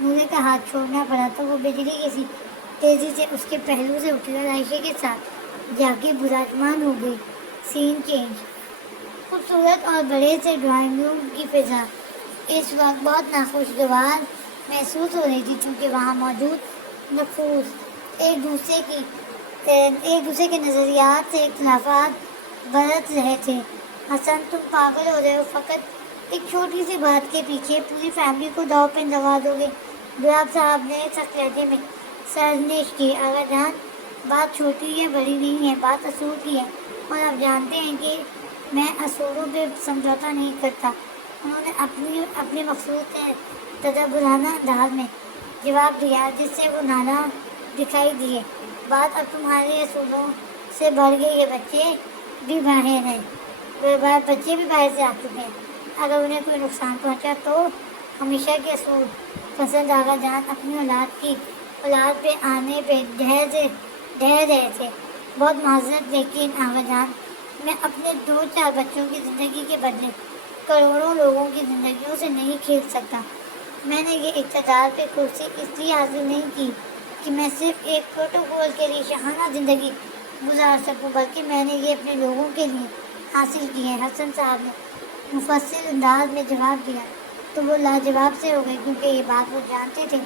نورے کا ہاتھ چھوڑنا پڑا تو وہ بجلی کی سی تیزی سے اس کے پہلو سے اٹھ کر عائشہ کے ساتھ جا کے براجمان ہو گئی۔ سین چینج۔ خوبصورت اور بڑے سے ڈرائنگ روم کی فضا اس وقت بہت ناخوشگوار محسوس ہو رہی تھی، چونکہ وہاں موجود نفوس ایک دوسرے کے نظریات سے اختلافات برت رہے تھے۔ حسن، تم پاگل ہو رہے ہو، فقط ایک چھوٹی سی بات کے پیچھے پوری فیملی کو داؤ پہ لگا دو گے۔ گلاب صاحب نے سخت لہجے میں سرزنش کی۔ آغا جان، بات چھوٹی یا بڑی نہیں ہے، بات اصول کی ہے، اور آپ جانتے ہیں کہ میں اصولوں پہ سمجھوتا نہیں کرتا۔ انہوں نے اپنے مخصوص تدبرانہ انداز میں جواب دیا، جس سے وہ ناراض دکھائی دیے۔ بات اب تمہارے اصولوں سے بڑھ گئی ہے، بچے بھی باہر سے آ چکے ہیں، اگر انہیں کوئی نقصان پہنچا تو ہمیشہ کے اصول پسند آغا جان اپنی اولاد پہ آنے پہ ڈھہ رہے تھے۔ بہت معذرت، لیکن آغا جان، میں اپنے 2-4 بچوں کی زندگی کے بدلے کروڑوں لوگوں کی زندگیوں سے نہیں کھیل سکتا۔ میں نے یہ اقتدار پہ کرسی اس لیے حاصل نہیں کی کہ میں صرف ایک پروٹوکول کے لیے شاہانہ زندگی گزار سکوں، بلکہ میں نے یہ اپنے لوگوں کے لیے حاصل کی ہے۔ حسن صاحب نے مفصل انداز میں جواب دیا تو وہ لاجواب سے ہو گئے، کیونکہ یہ بات وہ جانتے تھے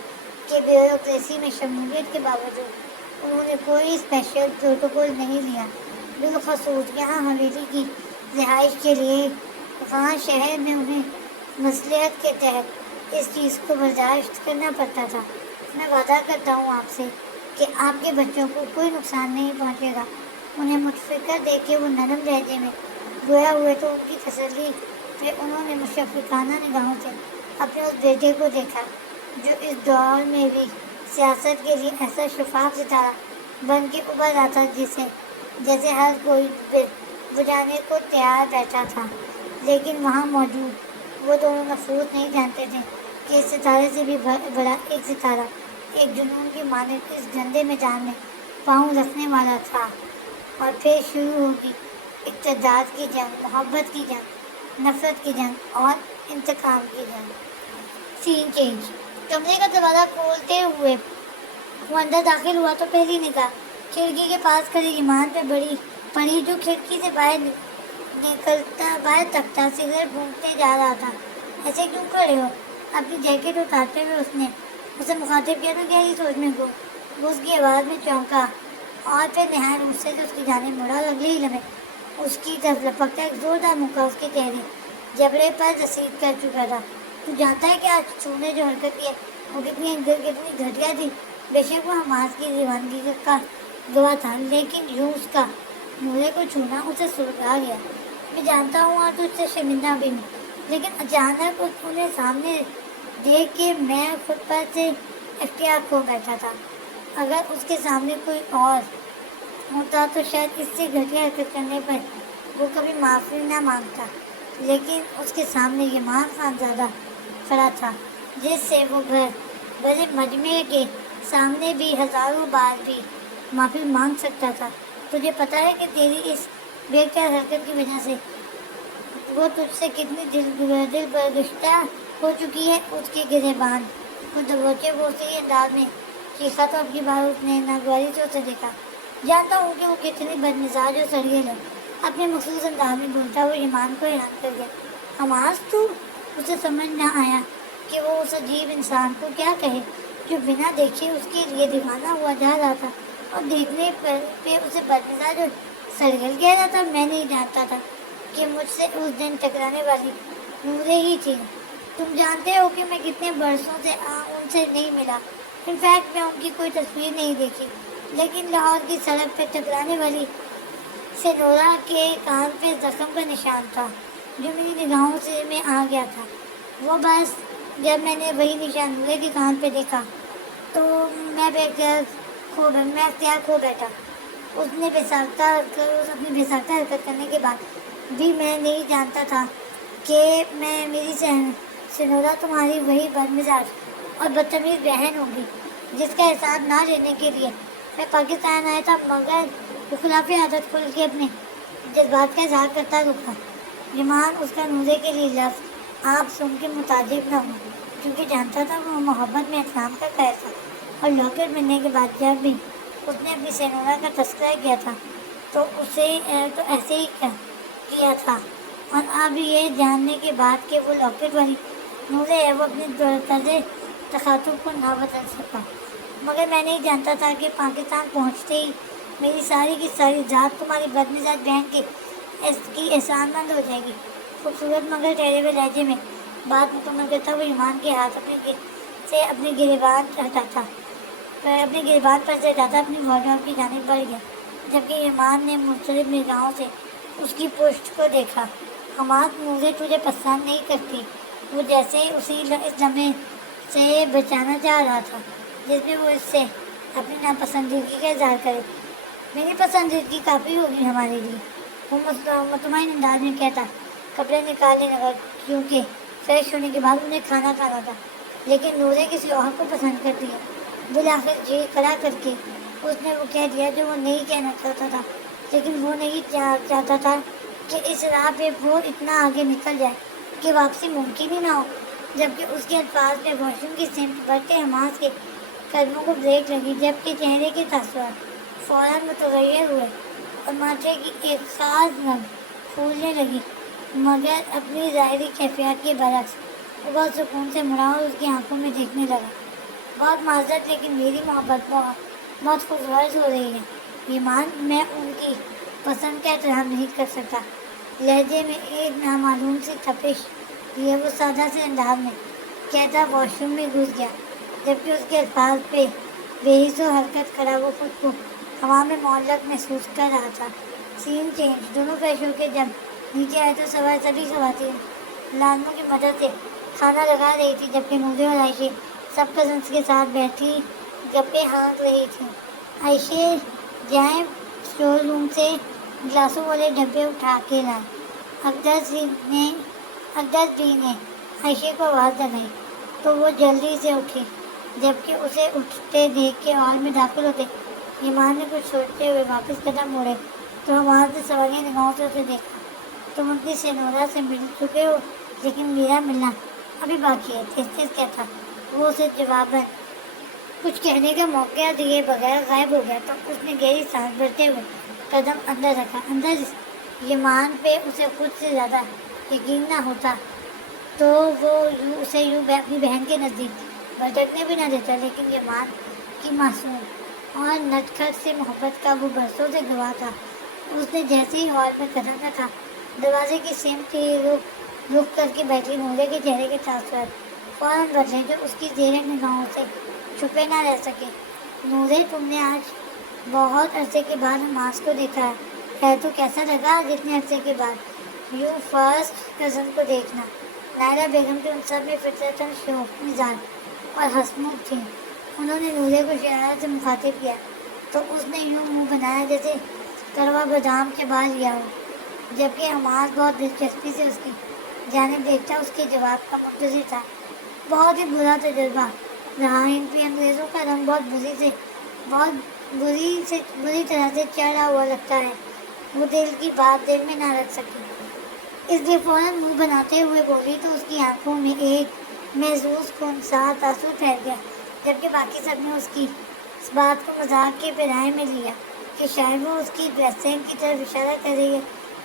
کہ بیوروکریسی میں شمولیت کے باوجود انہوں نے کوئی اسپیشل پروٹوکول نہیں لیا۔ بالخصوص یہاں حویلی کی رہائش کے لیے غاں شہر میں انہیں مصلحت کے تحت اس چیز کو برداشت کرنا پڑتا تھا۔ میں وعدہ کرتا ہوں آپ سے کہ آپ کے بچوں کو کوئی نقصان نہیں پہنچے گا۔ انہیں متفکر دیکھ کے وہ نرم لہجے میں گویا ہوئے تو ان کی تسلی پہ انہوں نے مشفقانہ نگاہوں سے اپنے اس بیٹے کو دیکھا، جو اس دور میں بھی سیاست کے لیے ایسا شفاف ستارہ بن کے ابھر رہا تھا جیسے ہر کوئی بجھانے کو تیار بیٹھا تھا۔ لیکن وہاں موجود وہ دونوں نفوس نہیں جانتے تھے کہ اس ستارے سے بھی بڑا ایک ستارہ ایک جنون کی مانند اس گندے میدان میں پاؤں رکھنے والا تھا۔ اور پھر شروع ہوگی اقتدار کی جنگ، محبت کی جنگ، نفرت کی جنگ اور انتقام کی جنگ۔ سین چینج۔ کمرے کا دروازہ کھولتے ہوئے وہ اندر داخل ہوا تو پہلی نگاہ کھڑکی کے پاس کھڑے ایمان پہ پڑی، جو کھڑکی سے باہر تکتا سگریٹ بھونکتے جا رہا تھا۔ ایسے کیوں کھڑے ہو؟ اپنی جیکٹ اتارتے ہوئے اس نے اسے مخاطب کیا تو گہری سوچ میں گم۔ وہ اس کی آواز میں چونکا اور پھر نہایت غصے سے اس کی جانب مڑا اور اگلے ہی لمحے اس کی طرف لپکتا ایک زوردار موقع اس کے چہرے جبڑے پر رسید کر چکا تھا۔ تو جانتا ہے کہ آج تو نے جو حرکت کی ہے وہ کتنی گھٹیا تھی؟ بے شک وہ حماس کی دیوانگی کا گواہ تھا، لیکن یوں اس کا نورے کو چھونا اسے سلگا گیا۔ میں جانتا ہوں اور تجھ سے شرمندہ بھی ہوں، لیکن اچانک انہیں سامنے دیکھ کے میں خود پر سے اختیار کھو بیٹھا تھا۔ اگر اس کے سامنے کوئی اور ہوتا تو شاید اس سے گھٹیا حرکت کرنے پر وہ کبھی معافی نہ مانگتا، لیکن اس کے سامنے یہ ماں خانزادہ کھڑا تھا جس سے وہ بڑے مجمع کے سامنے بھی ہزاروں بار بھی معافی مانگ سکتا تھا۔ تجھے پتہ ہے کہ تیری اس بے اختیار حرکت کی وجہ سے وہ تجھ سے کتنی دل برگشتہ ہو چکی ہے؟ اس کے گریبان کو دبوچے وہ اسی انداز میں چیخا تو اب کی بار اس نے ناگواری سے اسے دیکھا۔ جانتا ہوں کہ وہ کتنی بدمزاج اور سڑگل ہے۔ اپنے مخصوص انداز میں بولتا ہوا ایمان کو حیران کر گیا۔ حماس تو اسے سمجھ نہ آیا کہ وہ اس عجیب انسان کو کیا کہے جو بنا دیکھے اس کے لیے دیوانہ ہوا جا رہا تھا اور دیکھنے پہ اسے بدمزاج اور سڑگل کہہ رہا تھا۔ میں نہیں جانتا تھا کہ مجھ سے اس دن ٹکرانے والی نورے ہی تھی۔ تم جانتے ہو کہ میں کتنے برسوں سے ان سے نہیں ملا، انفیکٹ میں ان کی کوئی تصویر نہیں دیکھی، لیکن لاہور کی سڑک پہ ٹکرانے والی سنورا کے کان پہ زخم کا نشان تھا جو میری نگاہوں سے میں آ گیا تھا۔ وہ بس جب میں نے وہی نشان نورے کے کان پہ دیکھا تو میں اختیار کھو بیٹھا۔ اس اپنی بے ساختہ حرکت کرنے کے بعد بھی میں نہیں جانتا تھا کہ میری سنورا تمہاری وہی بدمزاج اور بدتمیز بہن ہوگی جس کا احساس نہ لینے کے لیے میں پاکستان آیا تھا، مگر وہ خلاف عادت کھل کے اپنے جذبات کا اظہار کرتا رکا۔ ایمان، اس کا نورے کے لیے لفظ آپ سن کے متعجب نہ ہوں، کیونکہ جانتا تھا وہ محبت میں اسلام کا قائل تھا، اور لاکٹ ملنے کے بعد جب بھی اس نے اپنی سینورا کا تذکرہ کیا تھا تو تو ایسے ہی کیا تھا، اور اب یہ جاننے کے بعد کہ وہ لاکٹ والی نورے ہے، وہ اپنی طرز تخاطب کو نہ بدل سکا۔ مگر میں نہیں جانتا تھا کہ پاکستان پہنچتے ہی میری ساری کی ساری ذات تمہاری بدمزاج بہن کی احسان مند ہو جائے گی۔ خوبصورت مگر ٹھہرے ہوئے لہجے میں بات مکمل کرتا وہ ایمان کے ہاتھ اپنے گریبان پر سے ہٹاتا اپنی وارڈروب کی جانب بڑھ گیا، جبکہ ایمان نے مختلف نگاہوں سے اس کی پشت کو دیکھا۔ حماد، مجھے تجھے پسند نہیں کرتی، وہ جیسے اسی اس لمحے سے بچانا چاہ رہا تھا جس میں وہ اس سے اپنی ناپسندیدگی کا اظہار کرے۔ میری پسندیدگی کافی ہوگی ہمارے لیے، وہ مطمئن انداز میں کہتا، کپڑے نکالنے لگا کیونکہ فریش ہونے کے بعد انہیں کھانا کھانا تھا، لیکن نورے کسی اور کو پسند کرتی ہے۔ بالآخر جی کھڑا کر کے اس نے وہ کہہ دیا جو وہ نہیں کہنا چاہتا تھا، لیکن وہ نہیں چاہتا تھا کہ اس راہ پہ وہ اتنا آگے نکل جائے کہ واپسی ممکن ہی نہ ہو۔ جبکہ اس کے الفاظ میں واش روم کی سمت بڑھتے حماس کے قدموں کو بریک لگی، جبکہ چہرے کے تاثرات فوراً متغیر ہوئے اور ماتھے کی ایک خاص رنگ پھولنے لگی، مگر اپنی ظاہری کیفیات کے برعکس وہ بہت سکون سے مڑا اور اس کی آنکھوں میں دیکھنے لگا۔ بہت معذرت، لیکن میری محبت بہت خوشغرض ہو رہی ہے ایمان، میں ان کی پسند کا احترام نہیں کر سکتا۔ لہجے میں ایک نامعلوم سی تپش لیے وہ سادہ سے انداز میں کہتا واش روم میں گھس گیا، جبکہ اس کے الفاظ پہ بے حس و حرکت کھڑا وہ خود کو ہوا میں معلق محسوس کر رہا تھا۔ سین چینج، دونوں فریش ہو کے جب نیچے آئے تو سبھی خواتین لازموں کی مدد سے کھانا لگا رہی تھی، جبکہ نورے اور عائشہ سب کزنس کے ساتھ بیٹھی گپیں ہانک رہی تھیں۔ عائشہ جائیں اسٹور روم سے گلاسوں والے ڈبے اٹھا کے لائے۔ اقدس بھی نے عائشہ کو آواز لگائی تو وہ جلدی سے اٹھی، جبکہ اسے اٹھتے دیکھ کے ہال میں داخل ہوتے ایمان نے کچھ سوچتے ہوئے واپس قدم موڑے تو حماد نے سوالیہ نگاہوں سے اسے دیکھا۔ تم اپنی سینورا سے مل چکے ہو، لیکن میرا ملنا ابھی باقی ہے، تیز کہتا وہ اسے جواباً کچھ کہنے کا موقع دیے بغیر غائب ہو گیا تو اس نے گہری سانس بھرتے ہوئے قدم اندر رکھا۔ اندر ایمان پہ اسے خود سے زیادہ یقین نہ ہوتا تو وہ اسے اپنی بہن کے نزدیک بھٹکنے بھی نہ دیتا، لیکن ایمان کی معصوم اور نٹکھٹ سے محبت کا وہ برسوں سے گواہ تھا۔ اس نے جیسے ہی ہال میں قدم رکھا، دروازے کی سمت رخ کر کے بیٹھی نورے کے چہرے کے تاثرات فوراً بدلے جو اس کی زیرک نگاہوں سے چھپے نہ رہ سکے۔ نورے، تم نے آج بہت عرصے کے بعد حماس کو دیکھا ہے تو کیسا لگا جتنے عرصے کے بعد یوں فرسٹ کزن کو دیکھنا؟ نائرہ بیگم کے ان سب میں فطرتاً شوخ مزاج اور ہنسمکھ تھیں۔ انہوں نے نورے کو شرارت سے مخاطب کیا تو اس نے یوں منہ بنایا جیسے کڑوا بادام چبا لیا ہو، جبکہ حماس بہت دلچسپی سے اس کی جانب دیکھتا اس کے جواب کا منتظر تھا۔ بہت ہی برا تجربہ رہا، ان پہ انگریزوں کا رنگ بہت بری طرح سے چڑھا ہوا لگتا ہے، وہ دل کی بات دل میں نہ رکھ سکی، اس لیے فوراً منہ بناتے ہوئے بولی تو اس کی آنکھوں میں ایک محظوظ خونسار تاثر پھیل گیا، جبکہ باقی سب نے اس کی اس بات کو مذاق کے پیرائے میں لیا کہ شاید وہ اس کی ڈریسنگ کی طرف اشارہ کر رہی ہے،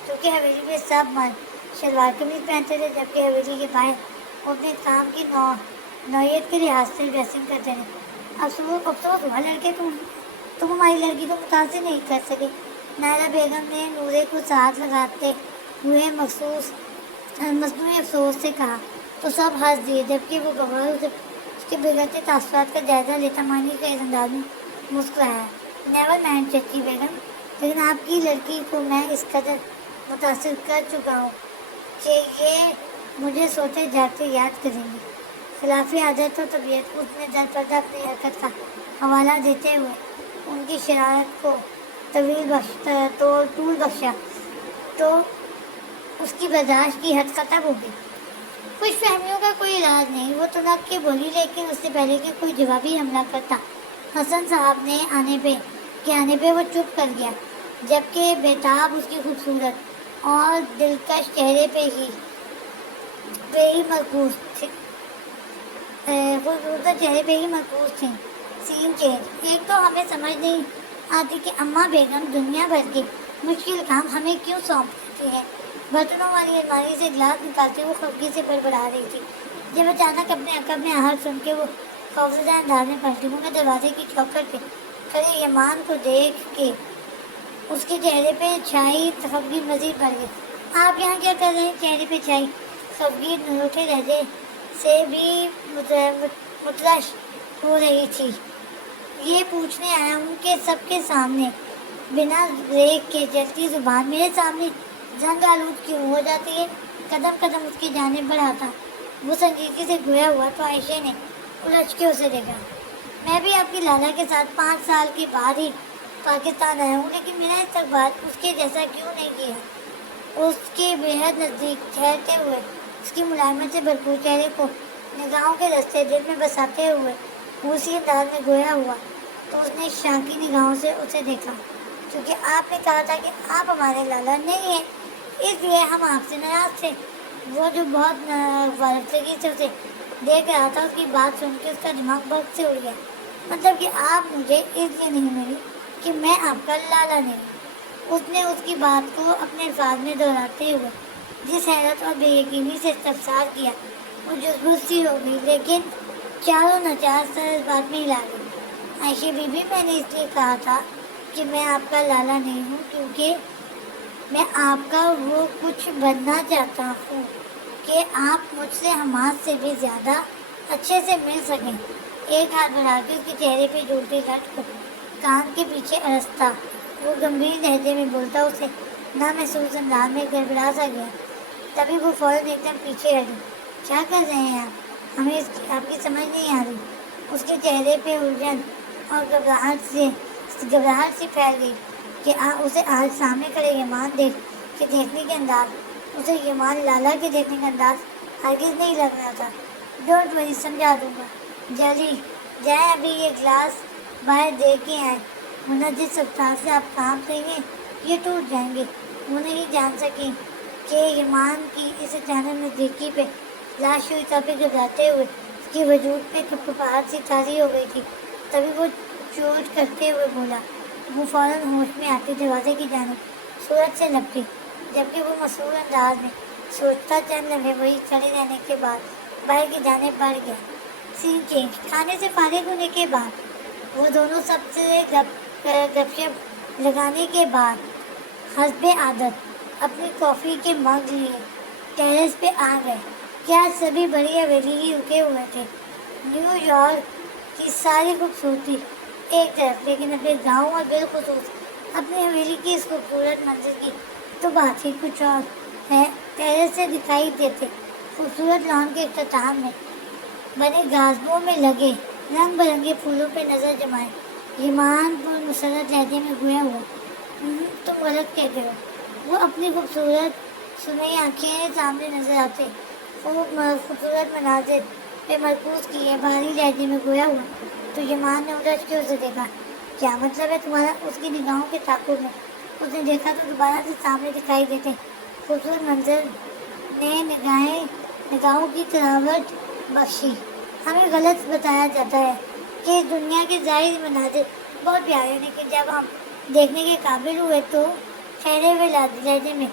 کیونکہ حویلی میں سب مرد شلوار قمیض پہنتے تھے، جبکہ حویلی کے باہر وہ اپنے کام کی نوعیت کے لحاظ سے ڈریسنگ کرتے تھے۔ افسوس ہوا لڑکے، تم ہماری لڑکی کو متاثر نہیں کر سکے، نائرہ بیگم نے نورے کو ساتھ لگاتے ہوئے مصنوعی افسوس سے کہا تو سب ہنس دیے، جبکہ وہ گوہر اس کے بگڑتے تاثرات کا جائزہ لیتا معنی کے انداز میں مسکرایا۔ نیور مائنڈ چچی بیگم، لیکن آپ کی لڑکی کو میں اس قدر متاثر کر چکا ہوں کہ یہ مجھے سوتے جاگتے یاد کریں گی۔ خلاف عادت و طبیعت اس نے در پردہ اپنی حرکت کا حوالہ دیتے ہوئے ان کی شرارت کو طول بخشا تو اس کی برداشت کی حد ختم ہو گئی۔ خوش فہمیوں کا کوئی علاج نہیں، وہ تنک کے بولی، لیکن اس سے پہلے کہ کوئی جوابی حملہ کرتا حسن صاحب نے آنے پہ وہ چپ کر گیا، جبکہ بیتاب اس کی خوبصورت اور دلکش چہرے پہ ہی مرکوز خوبصورت چہرے پہ ہی مرکوز تھیں۔ سین چینج۔ ایک تو ہمیں سمجھ نہیں آتی کہ اماں بیگم دنیا بھر کے مشکل کام ہمیں کیوں سونپ دیتی ہے۔ برتنوں والی الماری سے گلاس نکالتے وہ خفگی سے بڑبڑا رہی تھی، جب اچانک اپنے عقب میں آہٹ سن کے وہ خوفزدہ انداز میں پلٹی۔ مگر دروازے کی چوکھٹ پہ کھڑے ایمان کو دیکھ کے اس کے چہرے پہ چھائی خفگی مزید بڑھ گئی۔ آپ یہاں کیا کر رہے ہیں؟ چہرے پہ چھائی خفگی نروٹھے لہجے سے بھی متلاشی ہو رہی تھی۔ یہ پوچھنے آیا ہوں کہ سب کے سامنے بنا بریک کے چلتی زبان میرے سامنے زنگ آلود کیوں ہو جاتی ہے؟ قدم قدم اس کی جانب بڑھاتا وہ سنجیدگی سے گویا ہوا تو عائشہ نے الجھ کے اسے دیکھا۔ میں بھی آپ کی لالا کے ساتھ 5 سال کے بعد ہی پاکستان آیا ہوں، لیکن میرا استقبال اس کے جیسا کیوں نہیں کیا؟ اس کے بےحد نزدیک ٹھہرتے ہوئے اس کی ملائمت سے بھرپور چہرے کو نگاہوں کے رستے دل میں بساتے ہوئے وہ اسی انداز میں گویا ہوا تو اس نے شاکی نگاہوں سے اسے دیکھا۔ کیونکہ آپ نے کہا تھا کہ آپ ہمارے لالا نہیں ہیں، اس لیے ہم آپ سے ناراض تھے۔ وہ جو بہت وابستگی سے اسے دیکھ رہا تھا، اس کی بات سن کے اس کا دماغ برق سے اڑ گیا۔ مطلب کہ آپ مجھے اس لیے نہیں ملی کہ میں آپ کا لالا نہیں ہوں۔ اس نے اس کی بات کو اپنے الفاظ میں دہراتے ہوئے جس حیرت اور بے یقینی سے استفسار کیا وہ جذبت سی ہو گئی، لیکن چاروں ناچار سر اس بات میں ہلا گئی۔ عائشہ بی بی، میں نے اس لیے کہا تھا کہ میں آپ کا لالا نہیں ہوں کیونکہ میں آپ کا وہ کچھ بننا چاہتا ہوں کہ آپ مجھ سے حماس سے بھی زیادہ اچھے سے مل سکیں۔ ایک ہاتھ بڑھا کے اس کے چہرے پہ جھولتی لٹ کو کان کے پیچھے ارستا وہ گمبھیر لہجے میں بولتا اسے نامحسوس انداز میں گڑبڑا سا گیا۔ تبھی وہ فوراً ایک دم پیچھے ہٹی۔ کیا کر رہے ہیں آپ؟ ہمیں آپ کی سمجھ نہیں آ رہی۔ اس کے چہرے پہ الجھن اور گھبراہٹ سی پھیل گئی کہ اسے آج سامنے کھڑے ایمان دیکھنے کے انداز، اسے ایمان لالا کے دیکھنے کا انداز ہرگز نہیں لگ رہا تھا۔ ڈونٹ وری، سمجھا دوں گا۔ جلدی جائیں، ابھی یہ گلاس باہر دے کے آئیں، ورنہ جس رفتار سے آپ کام کریں گے یہ ٹوٹ جائیں گے۔ وہ نہیں جان سکیں کہ ایمان کی اس اچانک نزدیکی پہ لاش ہوئی طبع گھبراتے ہوئے اس کی وجود پہ کپکپاہٹ سی تازی ہو گئی تھی۔ تبھی وہ چوٹ کرتے ہوئے بولا۔ وہ فوراً ہوش میں آتے دروازے کی جانب صورت سے لپکی، جبکہ وہ مسرور انداز میں سوچتا چند لمحے وہی کھڑے رہنے کے بعد باہر کی جانب بڑھ گیا۔ سین چینج۔ کھانے سے فارغ ہونے کے بعد وہ دونوں سب سے گپ شپ لگانے کے بعد حسب عادت اپنی کافی کے مگ لیے ٹیرس پہ آ گئے کہ آج سبھی بڑی حویلی ہی رکے ہوئے تھے۔ نیو یارک کی ساری خوبصورتی ایک طرف، لیکن اپنے گاؤں اور بالخصوص اپنی حویلی کی اس خوبصورت منظر کی تو بات ہی کچھ اور ہے۔ ٹیرس سے دکھائی دیتے خوبصورت لان کے اختتام میں بنے گازبوں میں لگے رنگ برنگے پھولوں پہ نظر جمائے ایمان پر مسرت لہجے میں گویا ہوا۔ تم غلط کہتے ہو۔ وہ اپنی خوبصورت سنئی آنکھیں سامنے نظر آتے خوبصورت مناظر پہ مرکوز کیے بھاری لہجے میں گویا ہوا تو ایمان نے الجھ کے اسے دیکھا۔ کیا مطلب ہے تمہارا؟ اس کی نگاہوں کے تعاقب میں اس نے دیکھا تو دوبارہ سے سامنے دکھائی دیتے خوبصورت منظر نے نگاہوں کی تراوٹ بخشی۔ ہمیں غلط بتایا جاتا ہے کہ اس دنیا کے ظاہری مناظر بہت پیارے ہیں، لیکن جب ہم دیکھنے کے قابل ہوئے تو ٹھہرے ہوئے لہجے میں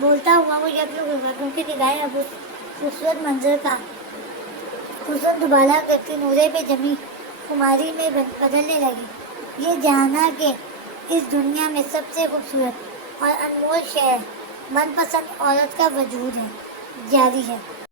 بولتا ہوا وہ یکلو ہوا، کیونکہ نگاہیں اب اس خوبصورت منظر کا حسن دوبالا کرتی نورے پہ جمی خماری میں بدلنے لگی۔ یہ جانا کہ اس دنیا میں سب سے خوبصورت اور انمول شے من پسند عورت کا وجود ہے، جاری ہے۔